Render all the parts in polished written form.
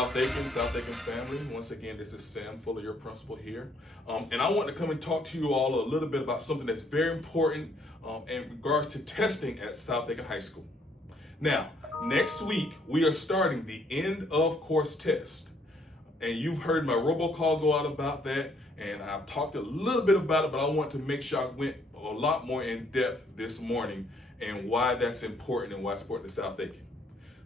South Aiken family. Once again, this is Sam Fuller, your principal here. And I want to come and talk to you all a little bit about something that's very important in regards to testing at South Aiken High School. Now, next week, we are starting the end of course test. And you've heard my robocall go out about that, and I've talked a little bit about it, but I want to make sure I went a lot more in depth this morning and why that's important and why it's important to South Aiken.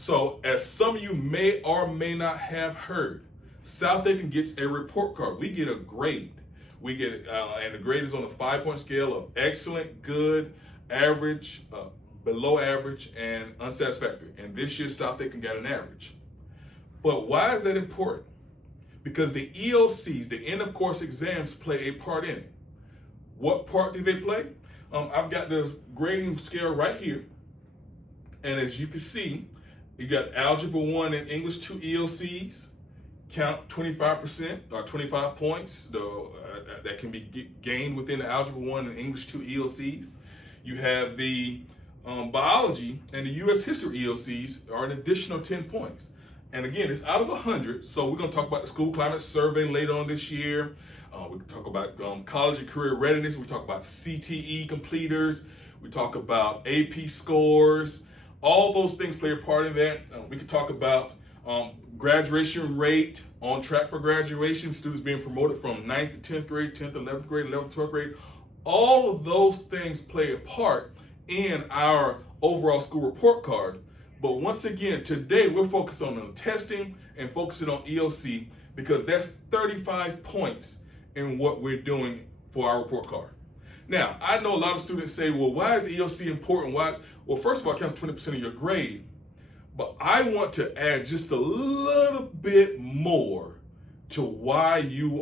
So, as some of you may or may not have heard, South Aiken gets a report card. We get a grade. We get, and the grade is on a 5-point scale of excellent, good, average, below average, and unsatisfactory. And this year, South Aiken got an average. But why is that important? Because the EOCs, the end of course exams, play a part in it. What part do they play? I've got this grading scale right here. And as you can see, you got Algebra 1 and English 2 EOCs, count 25% or 25 points that can be gained within the Algebra 1 and English 2 EOCs. You have the Biology and the U.S. History EOCs are an additional 10 points. And again, it's out of 100, so we're going to talk about the School Climate Survey later on this year. We talk about college and career readiness. We talk about CTE completers. We talk about AP scores. All those things play a part in that. We could talk about graduation rate, on track for graduation, students being promoted from 9th to 10th grade, 10th to 11th grade, 11th to 12th grade. All of those things play a part in our overall school report card. But once again, today we're focused on the testing and focusing on EOC because that's 35 points in what we're doing for our report card. Now, I know a lot of students say, well, why is the EOC important? Well, first of all, it counts 20% of your grade. But I want to add just a little bit more to why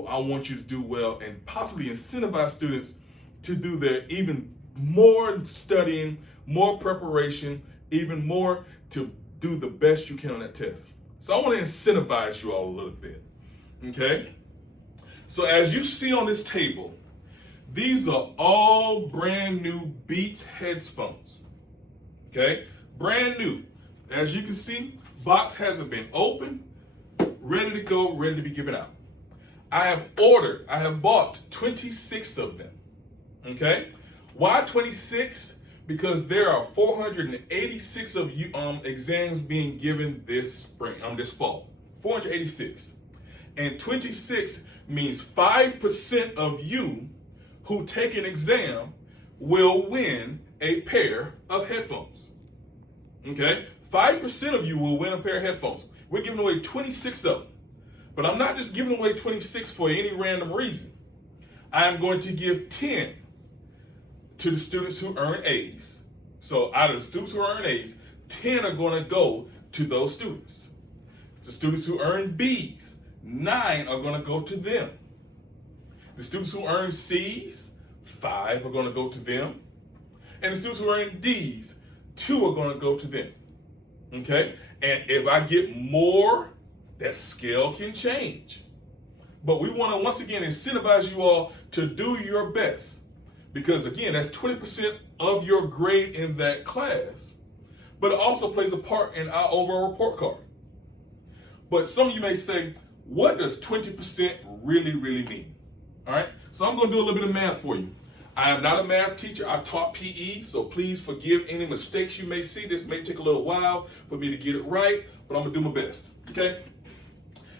I want you to do well and possibly incentivize students to do their even more studying, more preparation, even more to do the best you can on that test. So I want to incentivize you all a little bit, okay? So as you see on this table, these are all brand new Beats headphones, okay? Brand new. As you can see, box hasn't been opened, ready to go, ready to be given out. I have bought 26 of them, okay? Why 26? Because there are 486 of you exams being given this spring, this fall. 486. And 26 means 5% of you who take an exam will win a pair of headphones. Okay? 5% of you will win a pair of headphones. We're giving away 26 of them. But I'm not just giving away 26 for any random reason. I'm going to give 10 to the students who earn A's. So out of the students who earn A's, 10 are going to go to those students. The students who earn B's, 9 are going to go to them. The students who earn C's, 5 are going to go to them. And the students who earn D's, 2 are going to go to them. Okay? And if I get more, that scale can change. But we want to once again incentivize you all to do your best. Because again, that's 20% of your grade in that class. But it also plays a part in our overall report card. But some of you may say, what does 20% really mean? All right, so I'm going to do a little bit of math for you. I am not a math teacher. I taught PE, so please forgive any mistakes you may see. This may take a little while for me to get it right, but I'm going to do my best, okay?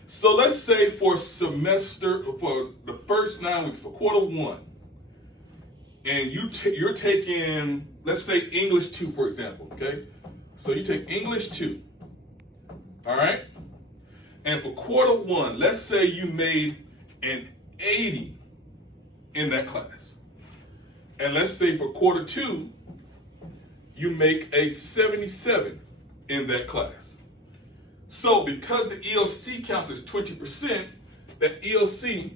So let's say for the first 9 weeks, for quarter 1, and you're taking, let's say English 2, for example, okay? So you take English 2, all right? And for quarter 1, let's say you made an 80 in that class. And let's say for quarter 2, you make a 77 in that class. So because the EOC counts as 20%, that EOC,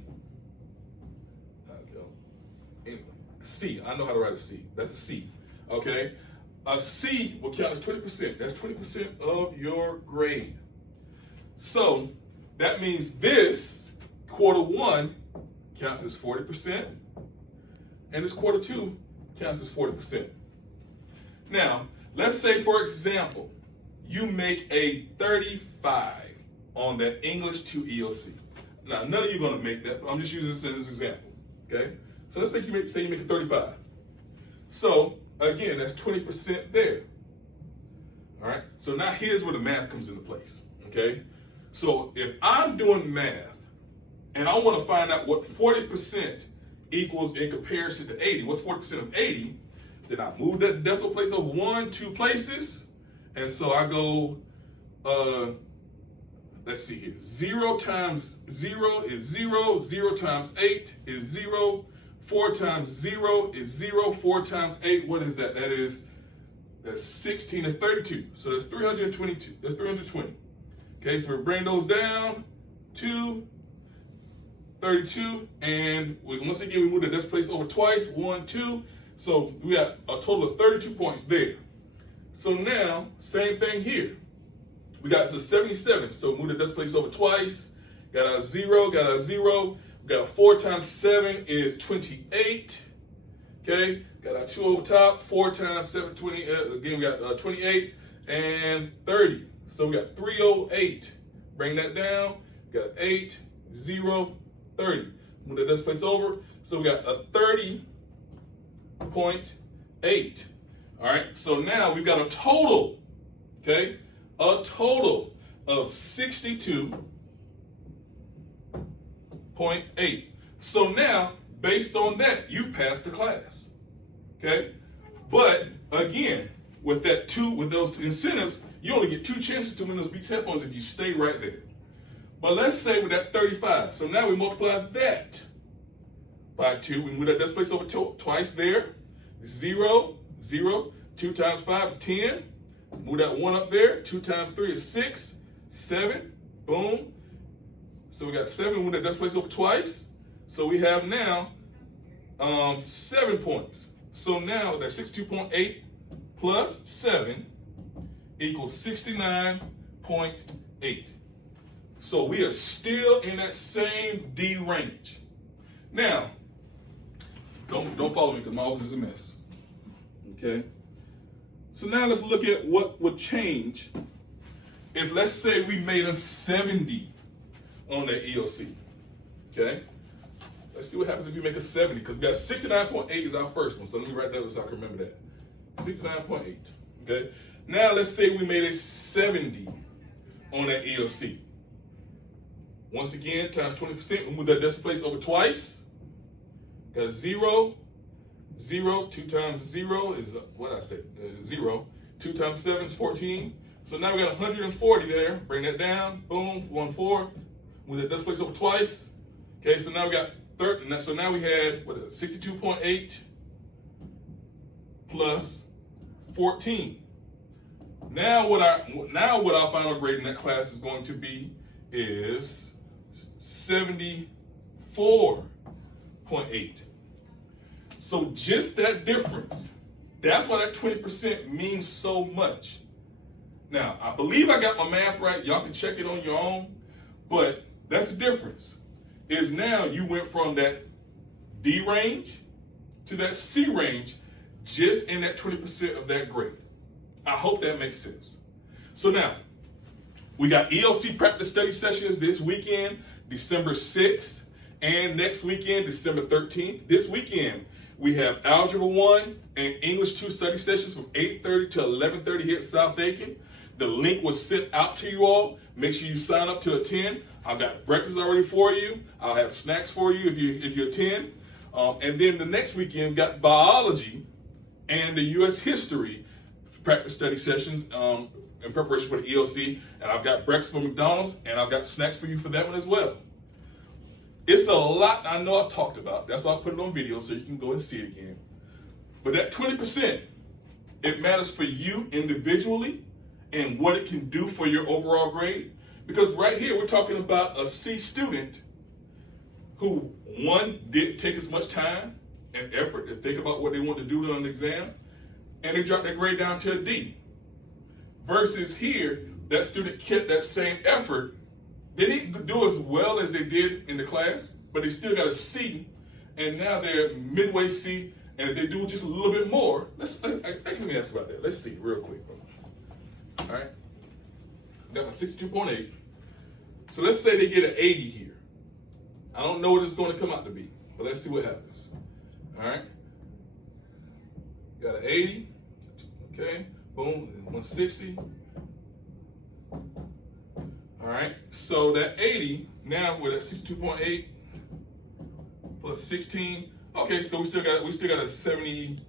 C, I know how to write a C. That's a C, okay? A C will count as 20%. That's 20% of your grade. So that means this quarter 1 counts as 40%, and this quarter 2 counts as 40%. Now, let's say, for example, you make a 35 on that English 2 EOC. Now, none of you are going to make that, but I'm just using this as an example, okay? So let's say you make a 35. So, again, that's 20% there. All right? So now here's where the math comes into place, okay? So if I'm doing math and I want to find out what 40% equals in comparison to 80, what's 40% of 80, then I move that decimal place over 1, 2 places, and so I go, let's see here, 0 times 0 is 0, 0 times 8 is 0, 4 times 0 is 0, 4 times 8, what is that? That's 16, that's 32, so that's 322, that's 320. Okay, so we bring those down to 32, and once again, we move the decimal place over twice, 1, 2, so we got a total of 32 points there. So now, same thing here. We got 77, so move the decimal place over twice, got our 0, got our 0, we got 4 times 7 is 28, okay, got our 2 over top, 4 times 7, 20, again, we got 28 and 30. So we got 308. Bring that down. Got 8, 0, 30. Move the decimal place over. So we got a 30.8. All right. So now we've got a total, okay, a total of 62.8. So now, based on that, you've passed the class. Okay. But again, with those two incentives, you only get 2 chances to win those Beats headphones if you stay right there. But let's say with that 35. So now we multiply that by 2. We move that decimal place over twice there. 0, 0. 2 times 5 is 10. Move that 1 up there. 2 times 3 is 6. 7. Boom. So we got 7. Move that decimal place over twice. So we have now 7 points. So now that's 62.8 plus 7 equals 69.8. So we are still in that same D range. Now, don't follow me because my office is a mess. Okay? So now let's look at what would change if, let's say, we made a 70 on that EOC. Okay? Let's see what happens if you make a 70, because we got 69.8 is our first one. So let me write that so I can remember that. 69.8. Okay? Now let's say we made a 70 on that EOC. Once again, times 20%, we move that decimal place over twice. Got a 0, 0, 2 times 0 is, what I said, 0. 2 times 7 is 14. So now we got 140 there. Bring that down, boom, 1, 4. Move that decimal place over twice. Okay, so now we got 30. So now we had, 62.8 plus 14. Now what our final grade in that class is going to be is 74.8. So just that difference, that's why that 20% means so much. Now, I believe I got my math right. Y'all can check it on your own, but that's the difference. Is now you went from that D range to that C range just in that 20% of that grade. I hope that makes sense. So now, we got EOC practice study sessions this weekend, December 6th, and next weekend, December 13th. This weekend, we have Algebra 1 and English 2 study sessions from 8:30 to 11:30 here at South Aiken. The link was sent out to you all. Make sure you sign up to attend. I've got breakfast already for you. I'll have snacks for you if you attend. And then the next weekend, we've got biology and the U.S. history practice study sessions in preparation for the EOC. And I've got breakfast from McDonald's, and I've got snacks for you for that one as well. It's a lot I know I've talked about. That's why I put it on video so you can go and see it again. But that 20%, it matters for you individually and what it can do for your overall grade. Because right here, we're talking about a C student who, one, didn't take as much time and effort to think about what they want to do on the exam, and they dropped their grade down to a D. Versus here, that student kept that same effort. They didn't do as well as they did in the class, but they still got a C, and now they're midway C, and if they do just a little bit more, let me ask about that. Let's see real quick. All right, got my 62.8. So let's say they get an 80 here. I don't know what it's going to come out to be, but let's see what happens. All right. Got an 80. Okay. Boom. 160. All right. So that 80, now we're at 62.8 plus 16. Okay, so we still got a 70,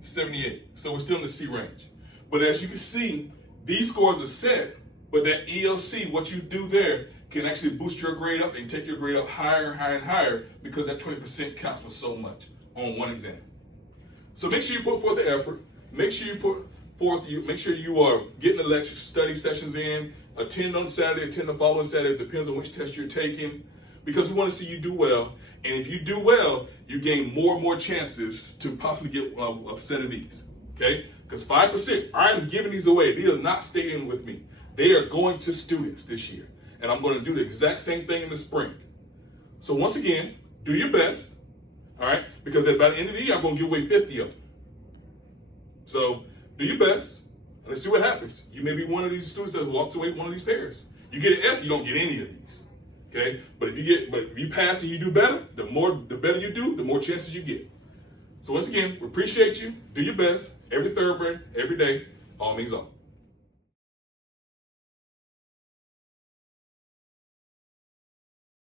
78. So we're still in the C range. But as you can see, these scores are set, but that EOC, what you do there, can actually boost your grade up and take your grade up higher and higher and higher, because that 20% counts for so much on one exam. So make sure you put forth the effort. Make sure you are getting the lecture study sessions in. Attend on Saturday, attend the following Saturday. It depends on which test you're taking, because we want to see you do well. And if you do well, you gain more and more chances to possibly get a set of these. Okay? Because 5%, I'm giving these away. These are not staying with me. They are going to students this year. And I'm going to do the exact same thing in the spring. So once again, do your best. All right? Because by the end of the year, I'm going to give away 50 of them. So do your best. And let's see what happens. You may be one of these students that walks away with one of these pairs. You get an F, you don't get any of these. Okay? But if you pass and you do better, the better you do, the more chances you get. So once again, we appreciate you. Do your best. Every thoroughbred, every day, all means all.